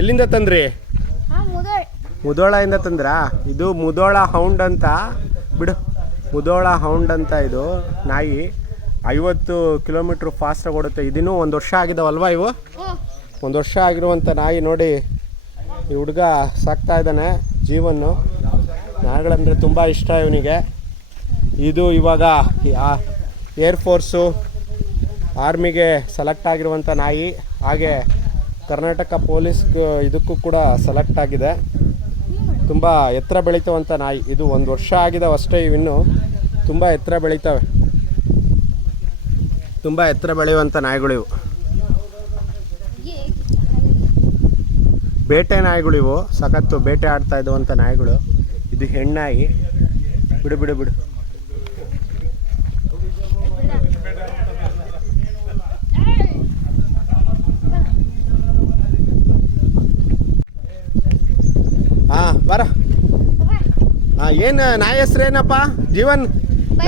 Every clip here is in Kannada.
ಎಲ್ಲಿಂದ ತಂದ್ರಿ? ಮುಧೋಳದಿಂದ ತಂದ್ರಾ? ಇದು ಮುಧೋಳ ಹೌಂಡ್ ಅಂತ ಬಿಡು. ಮುಧೋಳ ಹೌಂಡ್ ಅಂತ ಇದು ನಾಯಿ 50 ಕಿಲೋಮೀಟ್ರ್ ಫಾಸ್ಟಾಗಿ ಓಡುತ್ತೆ. ಇದನ್ನೂ 1 ವರ್ಷ ಆಗಿದಾವಲ್ವಾ ಇವು? 1 ವರ್ಷ ಆಗಿರುವಂಥ ನಾಯಿ ನೋಡಿ. ಈ ಹುಡುಗ ಸಾಕ್ತಾ ಇದ್ದಾನೆ ಜೀವನ್ನು. ನಾಯಿಗಳಂದರೆ ತುಂಬ ಇಷ್ಟ ಇವನಿಗೆ. ಇದು ಇವಾಗ ಏರ್ಫೋರ್ಸು ಆರ್ಮಿಗೆ ಸೆಲೆಕ್ಟ್ ಆಗಿರುವಂಥ ನಾಯಿ. ಹಾಗೆ ಕರ್ನಾಟಕ ಪೊಲೀಸ್ ಇದಕ್ಕೂ ಕೂಡ ಸೆಲೆಕ್ಟ್ ಆಗಿದೆ. ತುಂಬ ಎತ್ತರ ಬೆಳೀತವಂಥ ನಾಯಿ. ಇದು 1 ವರ್ಷ ಆಗಿದಾವೆ ಅಷ್ಟೇ. ಇವಿನ್ನು ತುಂಬ ಎತ್ತರ ಬೆಳೀತವೆ. ತುಂಬ ಎತ್ತರ ಬೆಳೆಯುವಂಥ ನಾಯಿಗಳು ಇವು. ಬೇಟೆ ನಾಯಿಗಳು ಇವು. ಸಖತ್ತು ಬೇಟೆ ಆಡ್ತಾ ಇದ್ದಂಥ ನಾಯಿಗಳು. ಇದು ಹೆಣ್ಣಾಯಿ. ಬಿಡು ಬಿಡು ಬಿಡು. ಹಾಂ ಬರ. ಹಾಂ ಏನು ನಾಯಿ ಹೆಸ್ರೇನಪ್ಪ? ಜೀವನ್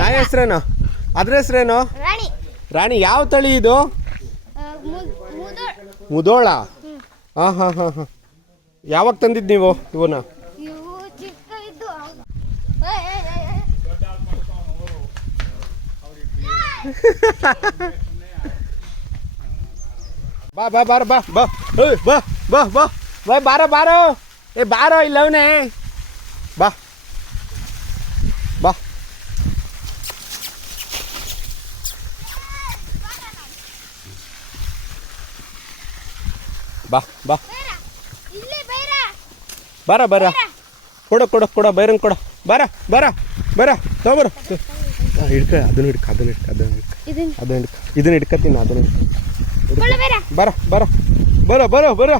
ನಾಯಿ ಹೆಸ್ರೇನು? ಅದ್ರ ಹೆಸ್ರೇನು? ರಾಣಿ. ಯಾವ ತಳಿ ಇದು? ಮುಧೋಳ. ಹಾಂ ಹಾಂ ಹಾಂ ಹಾಂ. ಯಾವಾಗ ತಂದಿದ್ದು ನೀವು ಇವನ್ನ? ಬಾ ಬಾ ಬಾರ ಬಾ ಬಾ ಬಾ ಬಾ ಬಾ ಬಾ ಬಾರ ಬಾರೋ. ಏ ಬಾರೋ ಇಲ್ಲವನೇ. ಬಾ ಬಾ. ಬಾ ಬಾ ಬರ ಬರ. ಕೊಡ ಕೊಡ ಕೊಡ ಬೈರಂಗ್ ಕೊಡ. ಬರ ಬರ ಬರ ತಗೋಬರ. ಹಿಡ್ಕ ಅದನ್ನು ಹಿಡ್ಕ ಅದನ್ನು ಹಿಡ್ಕ ಅದನ್ನು ಹಿಡ್ಕ ಅದನ್ನು ಹಿಡ್ಕ ಇದನ್ನು ಹಿಡ್ಕತೀನಿ ಅದನ್ನು ಹಿಡ್ಕ. ಬರ ಬರ ಬರ ಬರ ಬರ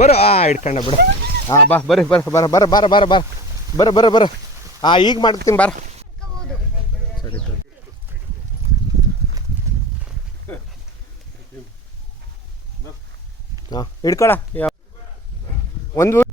ಬರ. ಹಿಡ್ಕೊಂಡ ಬಿಡ. ಬಾ ಬರ್ರಿ ಬರ ಬರ ಬರ ಬರ ಬರ ಬರ ಬರ ಬರ ಬರ. ಈಗ ಮಾಡ್ತೀನಿ ಬರ. ಸರಿ ಸರಿ. ಹಿಡ್ಕೊಳ. ಒಂದು